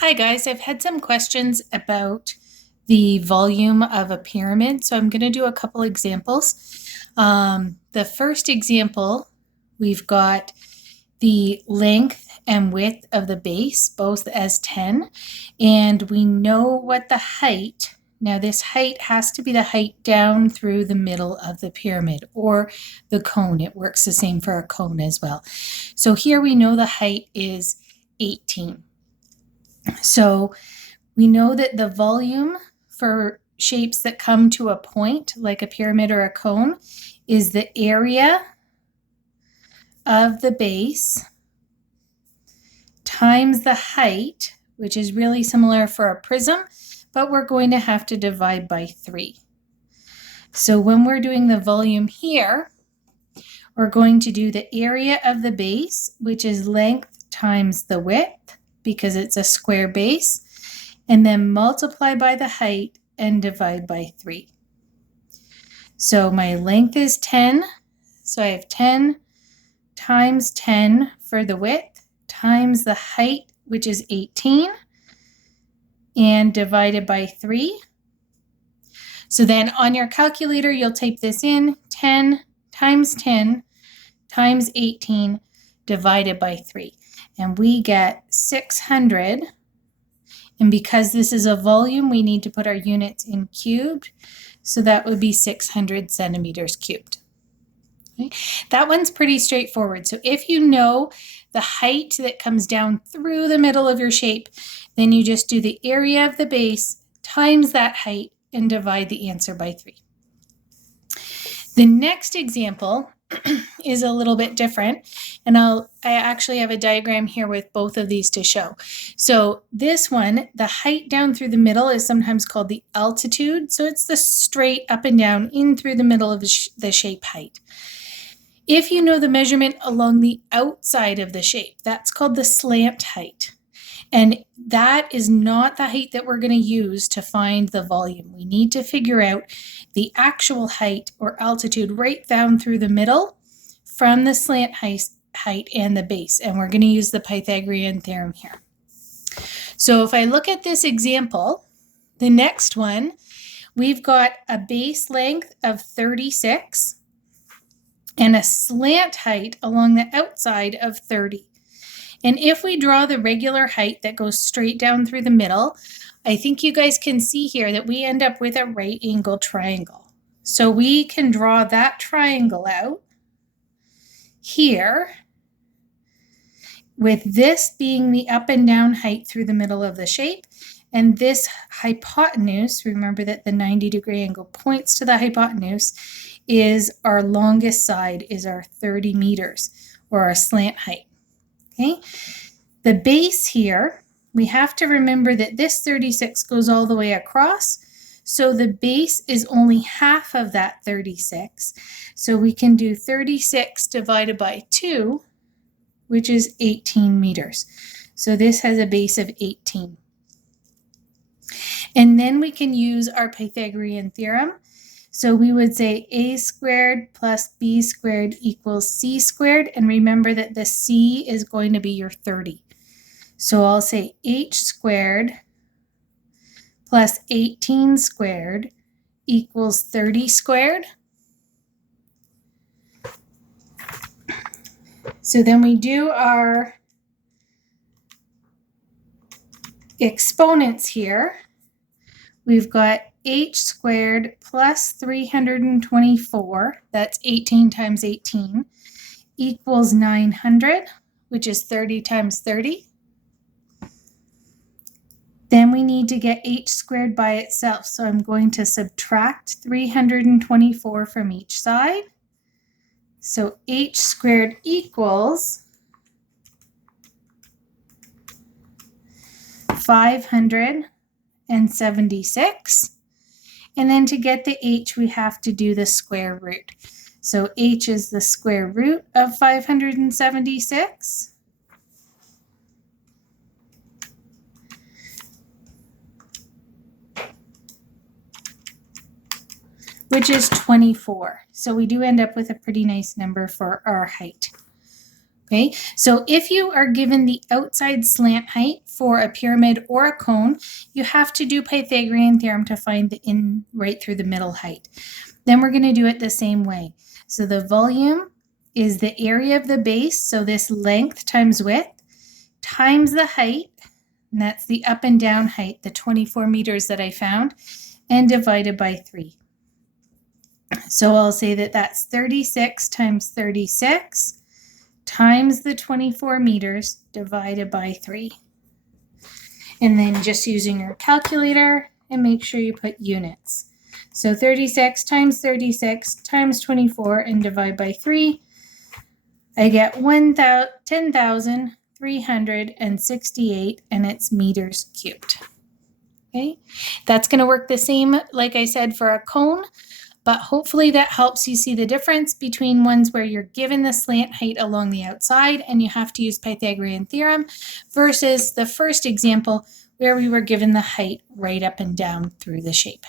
Hi guys, I've had some questions about the volume of a pyramid, so I'm going to do a couple examples. The first example, we've got the length and width of the base, both as 10, and we know what the height, now this height has to be the height down through the middle of the pyramid or the cone. It works the same for a cone as well. So here we know the height is 18. So we know that the volume for shapes that come to a point, like a pyramid or a cone, is the area of the base times the height, which is really similar for a prism, but we're going to have to divide by 3. So when we're doing the volume here, we're going to do the area of the base, which is length times the width, because it's a square base, and then multiply by the height and divide by 3. So my length is 10, so I have 10 times 10 for the width times the height, which is 18, and divided by 3. So then on your calculator, you'll type this in, 10 times 18 divided by 3. And we get 600. And because this is a volume, we need to put our units in cubed. So that would be 600 centimeters cubed. Okay. That one's pretty straightforward. So if you know the height that comes down through the middle of your shape, then you just do the area of the base times that height and divide the answer by 3. The next example is a little bit different, and I actually have a diagram here with both of these to show. So this one, the height down through the middle is sometimes called the altitude. So it's the straight up and down in through the middle of the shape height. If you know the measurement along the outside of the shape, that's called the slant height. And that is not the height that we're going to use to find the volume. We need to figure out the actual height or altitude right down through the middle from the slant height and the base. And we're going to use the Pythagorean theorem here. So if I look at this example, the next one, we've got a base length of 36 and a slant height along the outside of 30. And if we draw the regular height that goes straight down through the middle, I think you guys can see here that we end up with a right angle triangle. So we can draw that triangle out here, with this being the up and down height through the middle of the shape. And this hypotenuse, remember that the 90-degree angle points to the hypotenuse, is our longest side, is our 30 meters, or our slant height. Okay, the base here, we have to remember that this 36 goes all the way across. So the base is only half of that 36. So we can do 36 divided by 2, which is 18 meters. So this has a base of 18. And then we can use our Pythagorean theorem. So we would say a squared plus b squared equals c squared. And remember that the c is going to be your 30. So I'll say h squared plus 18 squared equals 30 squared. So then we do our exponents here. We've got h squared plus 324, that's 18 times 18, equals 900, which is 30 times 30. Then we need to get h squared by itself, so I'm going to subtract 324 from each side. So h squared equals 576. And then to get the h, we have to do the square root. So h is the square root of 576. Which is 24. So we do end up with a pretty nice number for our height. Okay, so if you are given the outside slant height for a pyramid or a cone, you have to do Pythagorean theorem to find the in right through the middle height. Then we're going to do it the same way. So the volume is the area of the base, so this length times width, times the height, and that's the up and down height, the 24 meters that I found, and divided by 3. So I'll say that that's 36 times 36 times the 24 meters divided by 3. And then just using your calculator and make sure you put units. So 36 times 36 times 24 and divide by 3. I get 10,368 and it's meters cubed. Okay, that's going to work the same, like I said, for a cone. But hopefully that helps you see the difference between ones where you're given the slant height along the outside and you have to use Pythagorean theorem versus the first example where we were given the height right up and down through the shape.